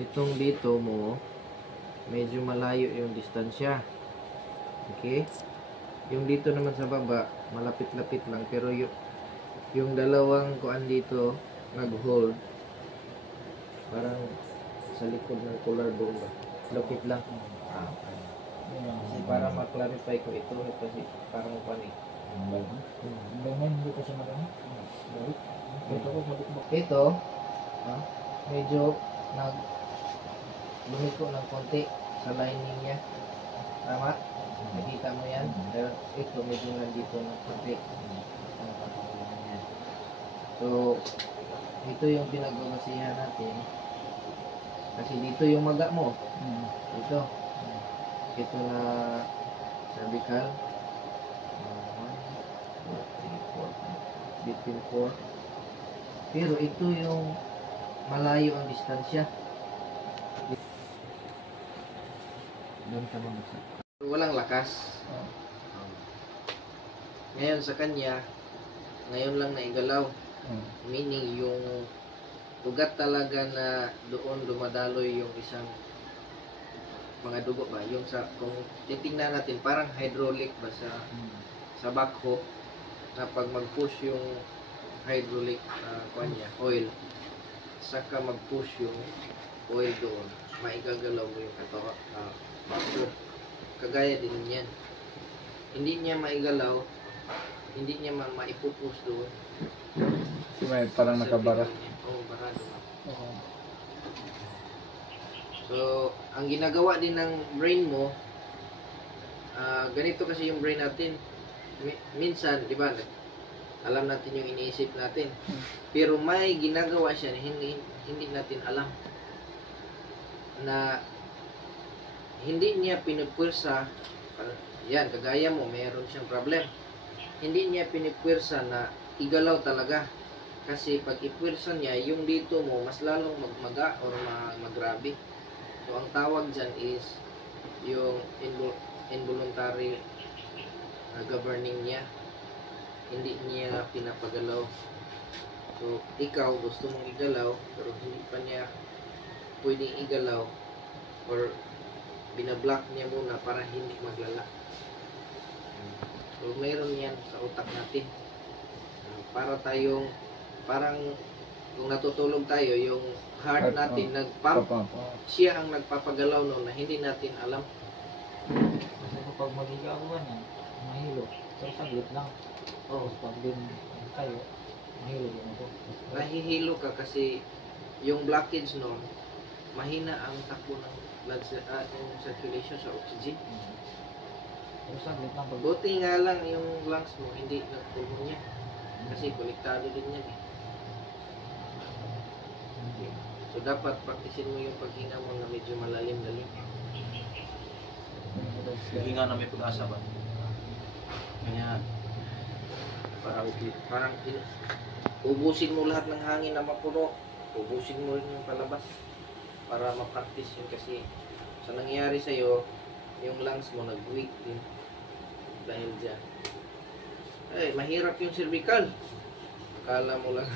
Itong dito mo, medyo malayo yung distansya. Okay? Yung dito naman sa baba, malapit-lapit lang. Pero yung dalawang kuan dito, nag-hold. Parang sa likod ng collarbone ba? Lupit lang. Kasi para ma-clarify ko ito kasi parang panik. Ito, medyo lumiko ng konti sa lining niya. Tama? Nakita mo yan? Pero ito medyo nandito ng konti. So, ito yung pinagbabasihan natin. Kasi dito yung maga mo. Ito. Ito na cervical. 1, 2, 3, 4. Between 4. Pero ito yung malayo ang distansya. Doon ka mabusak. Walang lakas. Ngayon sa kanya, ngayon lang naigalaw. Meaning yung ugat talaga na doon dumadaloy yung isang mga dugo ba, yung sa kung titingnan natin parang hydraulic ba sa backhoe na pag mag-push yung hydraulic kanya oil, saka mag-push yung oil doon, maigagalaw mo yung backhoe. Kagaya din yan, hindi niya maigalaw, hindi niya maipupush doon. May parang nakabara. Oo, barado. So, ang ginagawa din ng brain mo, ganito kasi yung brain natin. Minsan, di ba, alam natin yung iniisip natin. Pero may ginagawa siya na hindi natin alam. Na hindi niya pinupwersa, yan, kagaya mo, mayroon siyang problem. Hindi niya pinupwersa na igalaw talaga. Kasi pag ipwersa niya, yung dito mo, mas lalong magmaga or magrabe. So, ang tawag dyan is yung involuntary governing niya. Hindi niya pinapagalaw. So, ikaw gusto mong igalaw, pero hindi pa niya pwedeng igalaw or binablock niya muna para hindi maglala. So, mayroon yan sa utak natin. Para tayong, parang kung natutulog tayo, yung heart natin nagpump, siya ang nagpapagalaw noon na hindi natin alam. Kasi kapag magigawan yan, mahilo. Pero saglit lang. Pag din tayo, mahilo din ako. Nahihilo ka kasi yung blockage noon, mahina ang takbo ng blood yung circulation sa oxygen. Pero saglit lang. Buti nga lang yung lungs mo, hindi nagpulong niya. Kasi konektado din yan eh. So, dapat praktisin mo yung paghinga mo na medyo malalim-lalim. Hinga na may pag-asa ba? Ganyan. Parang ubusin mo lahat ng hangin na mapuno. Ubusin mo rin yung palabas. Para ma-practice yun kasi sa nangyayari sa'yo, yung lungs mo nag-weak din. Dahil dyan. Ay, mahirap yung cervical. Akala mo lang.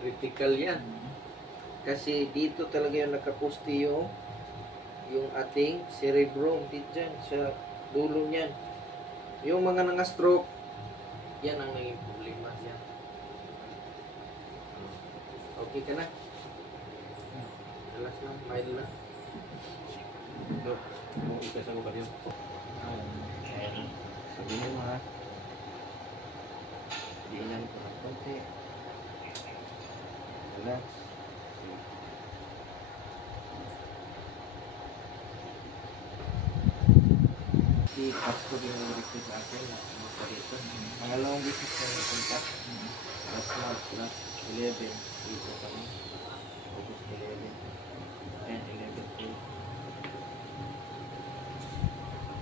Critical yan. Kasi dito talaga yung nakaposte yung ating cerebrum dyan sa dulo niyan. Yung mga nanga-stroke, yan ang naging problema niya. Okay ka na? Alas lang, mild na. Dok, kung ikasa ko ba yun? Sabihin mo ha. Diinan ko ng konti. Relax. Si Pastor yung nag-request sa akin na pumunta dito. Pangalawang visit ko na punta. Last month, last 11, dito kami. August 11. 10, 11, 12.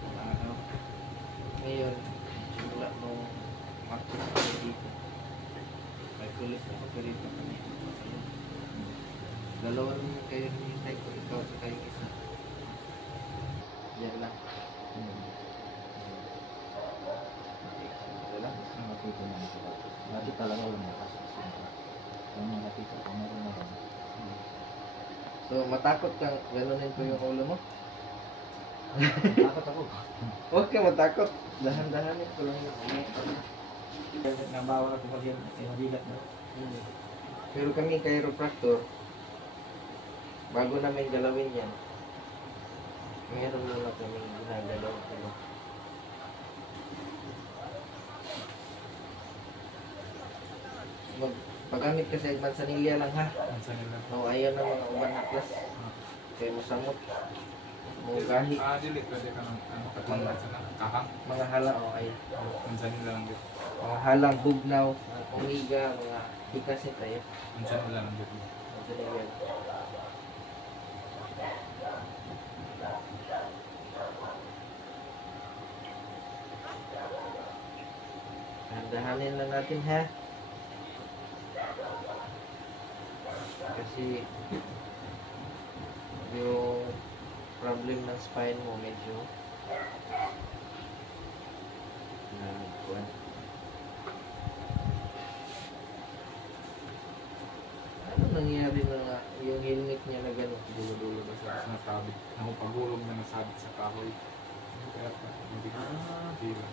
Mga araw. Ngayon, simula nung Marcos kami dito. May tulis na paperito kami. Dalawa naman kayo hinihintay ko. Ikaw sa kayong isa. Yan lang. Nakita talaga yung lakas. Kung nakita ko meron na lang. So, matakot kang ganunin ko yung ulo mo? Takot ako. Huwag ka matakot. Dahan-dahanin ko lang yung ulo. Nabawal ako pag yung mabigat na. Pero kami chiropractor, bago namin galawin yan, meron muna kami ginagalaw. Diba? Paggamit kasi ang mansanilya lang ha. Ang sa nila. No, ayaw na mga uban na klas. Kaya masamot. Mga gahi. Dili, pwede ka ng katulad sa kahang. Mga hala o ay. Ang sa nila lang dito. Mga halang bugnaw, mga umiga, mga hikasin tayo. Ang sa nila lang dito. Mansanilya. Dahanin lang natin ha. Kasi yung problem ng spine mo medyo kuwan. Ano nangyari na yung helmet niya na gano'n? Dulo-dulo ba siya? Nasabit. Ako pagulong na nasabit sa kahoy. Kaya pa, hindi ka. Dila.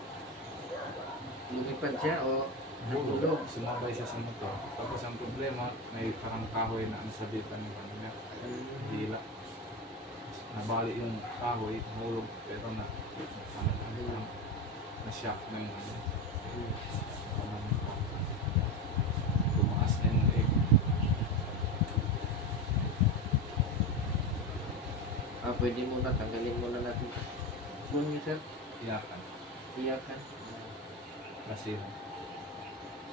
Lumipad siya o Bulog. nahulog? Sumabay siya sa motor. Tapos ang problema, may parang kahoy na nasabitan ng kanina. Dila. Nabali yung kahoy, nahulog, pero na-shock na yung ano. Tumaas na yung leg. Pwede muna, tanggalin muna natin. Bun niyo sir, Iyakan. iyakan Kasi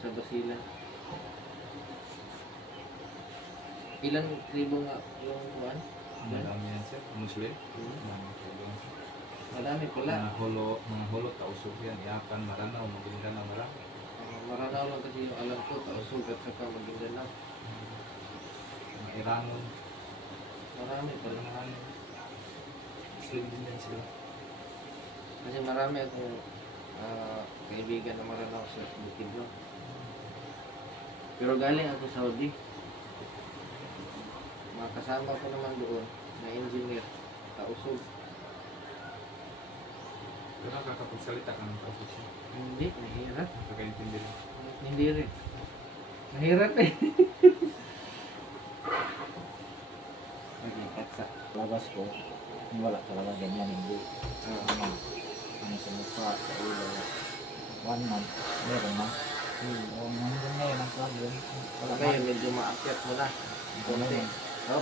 sa basilan. Ilan tribo nga yung kuwan? madami yan sir. Muslim. Hmm. Madami tulong. Madami pala. Mga holo, tausog yan. Iyakan, maranaw, Maguindanao, marami. Maranaw lang kasi yung alam ko, Tausug at saka Maguindanao. Mga Iranon, Marami pala. marami. Muslim din yan sila. Kasi marami akong kaibigan na Maranao sa Bukidnon. Pero galing ako sa Saudi. Mga kasama ko naman doon na engineer, Tausug. Pero nakakapagsalita ka ng tausog siya. Hindi, mahirap. Nakakaintindi rin. Hindi rin. Mahirap eh. At sa labas ko, wala talaga ganyan, hindi. Ano sa mukha, sa ulo. 1 month, meron na. Hanggang ngayon ang problem. Wala Ngayon medyo maakyat mo na. Kunti. Hop.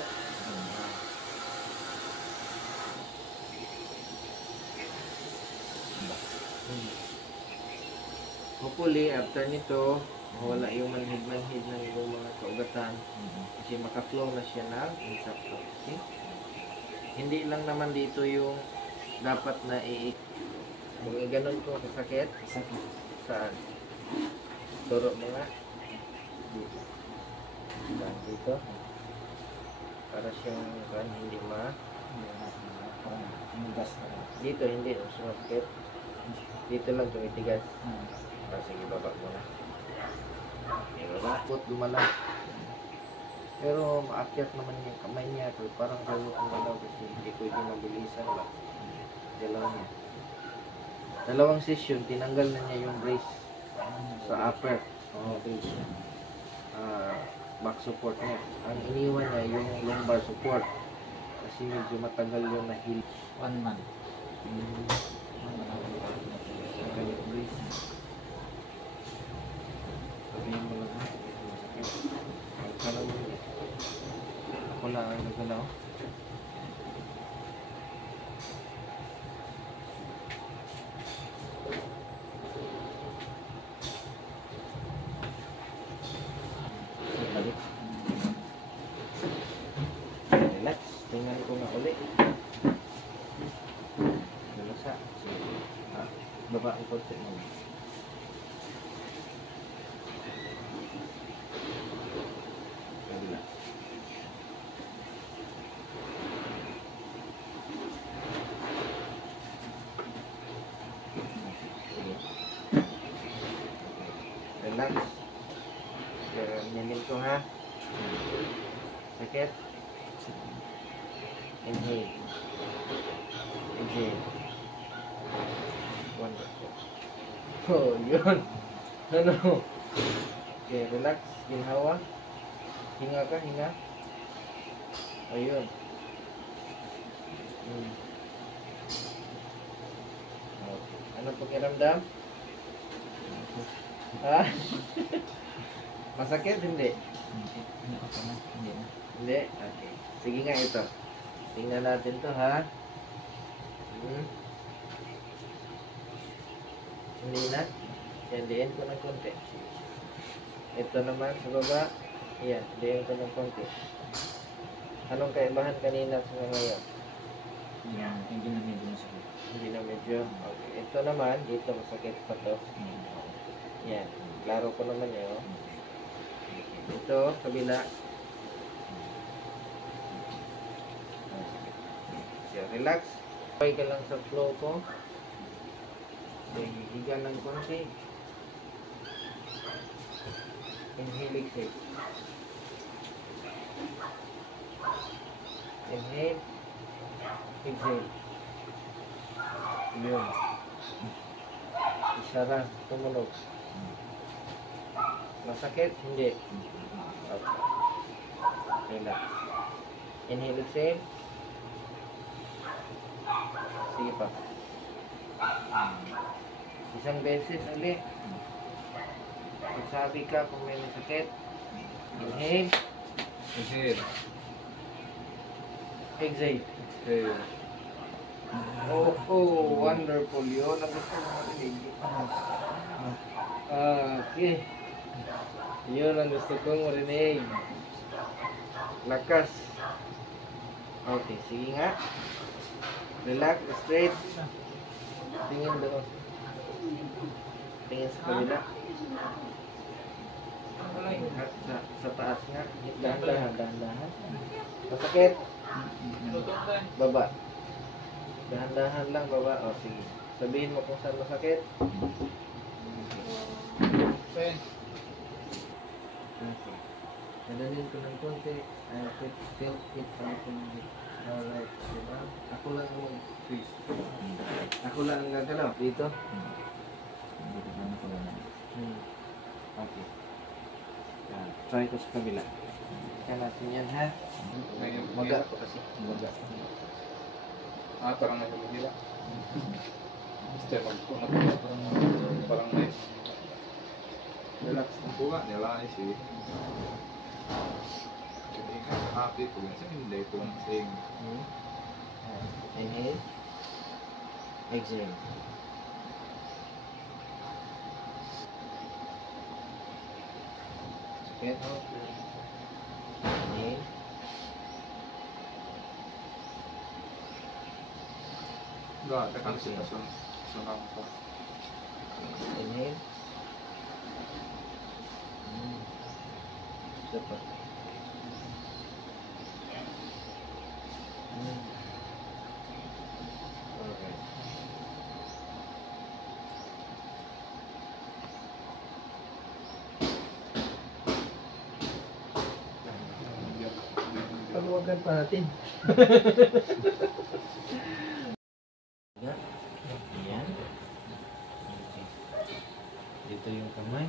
Hopefully, after nito, mawala yung manhid-manhid ng iyong mga kaugatan. Kasi maka-flow na siya ng insakto. Okay? Hindi lang naman dito yung dapat na kung ganon ko kasakit, Sakit. saan? Turo mo nga. Dito. Saan? Dito. Para siyang kan, hindi Parang umigas ka. dito hindi. Sumakit. Dito lang tumitigas. Sige, baba mo na. Okay, baba. Put, lumala. Pero maakyat naman yung kamay niya. Pero parang gano'n kumalaw kasi hindi pwede mabilisan ba. Dalaw niya. Dalawang session, tinanggal na niya yung brace sa upper. Brace. Back support niya. Ang iniwan niya yung lumbar support. Kasi medyo matagal yung nahil. 1 month. Tanggal yung brace. Sabihin mo lang ha. Magkalaw mo niya. Ako lang ang nagalaw. Balik. Relax. Tingnan ko nga ulit. Nalasa. Baba ang konti mo. Kabila. Relax. Minil ko ha. Sakit. Inhale. Exhale. Wonderful. Oh, yun. Ano? Okay, relax. Ginhawa. Hinga ka, hinga. Ayun. Okay. Anong pakiramdam? Ha? Masakit? Hindi. Hindi pa na. Hindi na. Hindi? Okay. Sige nga ito. Tingnan natin to ha. Hindi na. Yan, diin ko ng konti. Ito naman sa baba. Yan, diin ko ng konti. Anong kaibahan kanina sa ngayon? Yan, hindi na medyo masakit. Hindi na medyo. Okay. Ito naman, dito masakit pa to. Yan. Laro ko naman yun. Ito, kabila. So, relax. Okay ka lang sa flow ko. Okay, higa ng konti. Inhale, exhale. Inhale. Exhale. Yun. Isara. Tumunog. Masakit? Hindi. Okay. Relax. Inhale, exhale. Sige pa. Isang beses ulit. Magsabi ka kung may masakit. Inhale. Exhale. Exhale. Exhale. Oh, wonderful yun. Ang gusto mo marinig. Okay. Yun ang gusto kong marinig. Lakas. Okay, sige nga. Relax, straight. Tingin doon. Tingin sa kabila. Sa taas nga. Dahan-dahan, dahan-dahan. Masakit. Baba. Dahan-dahan lang, baba. O, sige. Sabihin mo kung saan masakit. Okay. Nadalhin ko ng konti. Tilt it open. Alright. Diba? Ako lang ang mag-twist. Ako lang ang gagalaw. Dito. Hindi ko na pala na. Okay. Yan. Try ko sa kabila. Kaya natin yan, ha? Maga ko kasi. Maga. Parang nagkamahila. Basta parang may relax ng buka nila isi. Jadi kan happy tuh sa hindi ko lang sing. Inhale. Exhale. Sakit. Inhale. Enggak, tekan kita sunang po. Inhale. Dapat. Okay. Pagwagan pa natin. Yan. Okay. Dito yung kamay.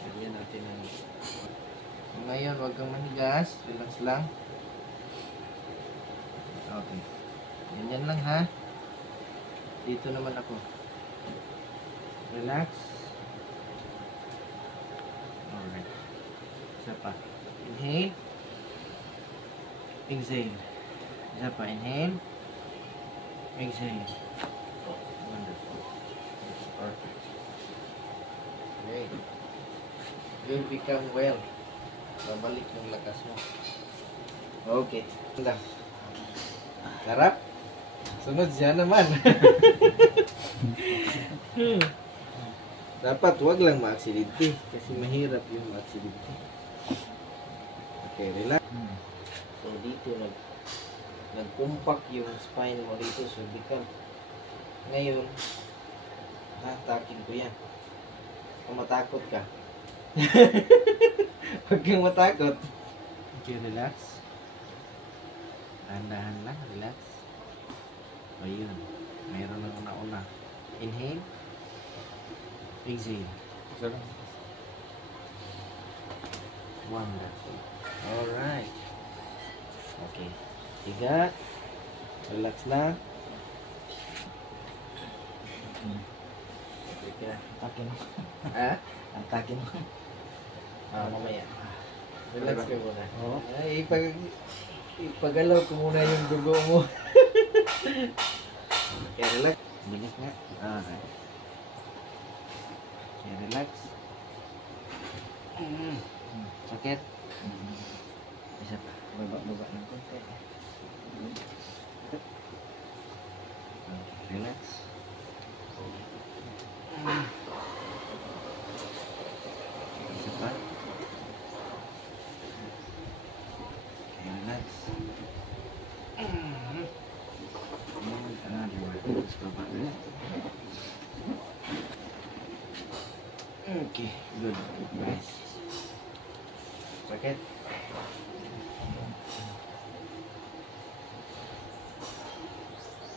Lagyan natin ang... Ngayon, huwag kang mahigas. Relax lang. Okay. Ganyan lang ha. Dito naman ako. Relax. Alright. Isa pa. Inhale. Exhale. Isa pa. Inhale. Exhale. Wonderful. Perfect. Okay. You'll become well. Babalik yung lakas mo. Okay. Lang. Sarap. Sunod siya naman. Dapat wag lang ma-aksidente kasi mahirap yung ma-aksidente. Okay, relax. So dito nag-compact yung spine mo dito so become. Ngayon, hatakin ko yan. Kung matakot ka. Huwag kang matakot. Okay, relax. Dahan-dahan lang, relax. Ayun. Mayroon na una-una. Inhale. Exhale. Isa lang. Wonderful. Alright. Okay. Tiga. Relax lang. Tiga. Takin mo. Ah? Ang takin mo. Mamaya. Relax ka muna. Oo. Ay, ipagalaw ko muna yung dugo mo. Okay, relax. Bilis nga. Okay. Okay, relax. Sakit. Isa pa. Baba ng konti. Relax. Isa pa. Okay, relax. Another one. Let's go back there. Okay, good. Nice. Sakit.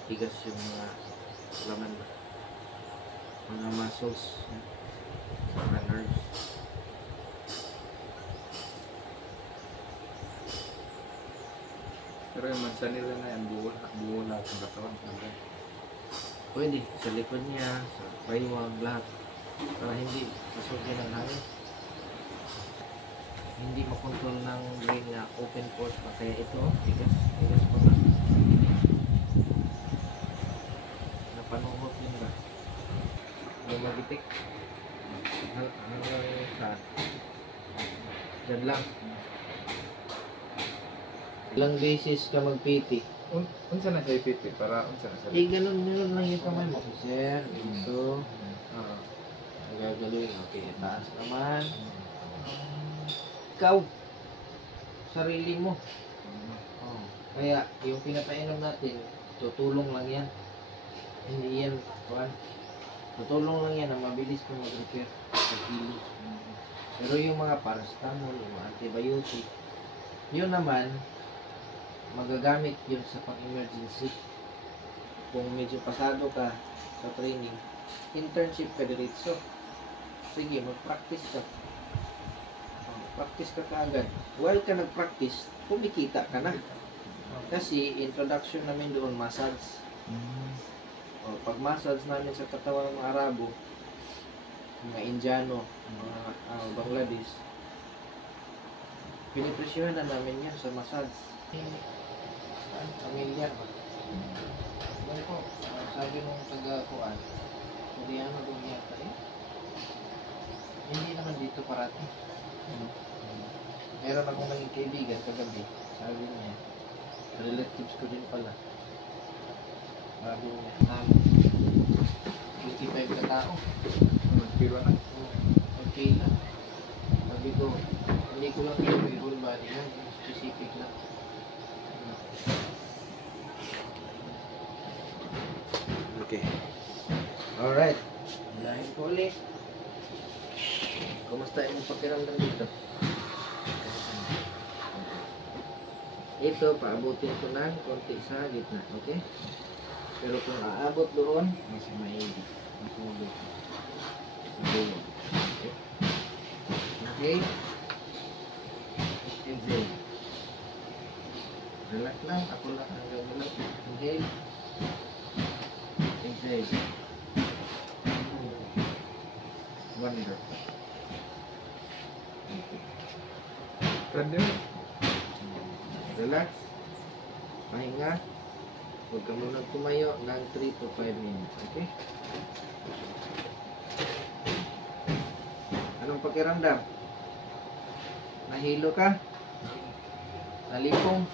Tigas yung mga laman, mga muscles, mga nerves. Pero yung mansa nila na yan, buo na ang katawan. Pwede, sa likod niya, sa baywang, lahat. Para hindi pasukin ng hangin. Hindi makontrol ng brain na open port pa. Kaya ito, tigas pa nga. Napanuhot yun ba? Lumagitik. Hanggang saan? Diyan lang. Ilang beses ka mag-PT? Unsa na siya ipiti para unsa na siya? Ganun lang yung kamay mo. Sir, ito. Ang gagawin. Okay, taas naman. Ikaw, sarili mo. Kaya, yung pinapainom natin, tutulong lang yan. Hindi yan, kuwan. Tutulong lang yan na mabilis ka mag-repair sa kilo. Pero yung mga paracetamol, yung mga antibiotic, yun naman, magagamit yun sa pang-emergency. Kung medyo pasado ka sa training, internship ka diretso. Sige, mag-practice ka. Practice ka kaagad. While ka nag-practice, kumikita ka na. Kasi introduction namin doon, massage. O, pag massage namin sa katawan ng mga Arabo, mga Indiano, mga Bangladesh, pinipresyohan na namin yan sa massage. Familiar ba? Ano po, sabi nung taga-kuan, hindi yan mag-umiyak eh. Hindi naman dito parati. Meron akong naging kaibigan kagabi. Sabi niya, relatives ko din pala. Sabi niya, 25 ka tao. Pero na. Okay lang. Sabi ko, hindi ko lang yung whole body lang, specific lang. Okay. Alright. Lahin ko ulit. Kumusta yung pakiramdam dito? Ito, paabutin ko ng konti sa gitna. Okay? Pero kung aabot doon, mas maigi. Mas maigi. Okay. Okay. Exhale. Relax lang. Ako lang hanggang relax. Inhale. Exhale. Wonder. Pwede mo. Relax. Pahinga. Huwag ka muna tumayo ng 3 to 5 minutes. Okay? Anong pakiramdam? Nahilo ka? Nalipong?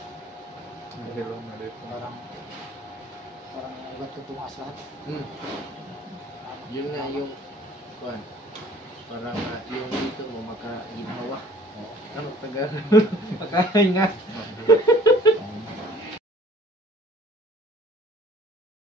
Nahilong na dito. Parang ba't tumaas lahat? Yun nga yung kuan. Parang yung dito mo makaginhawa. Ano tagal? Makahinga.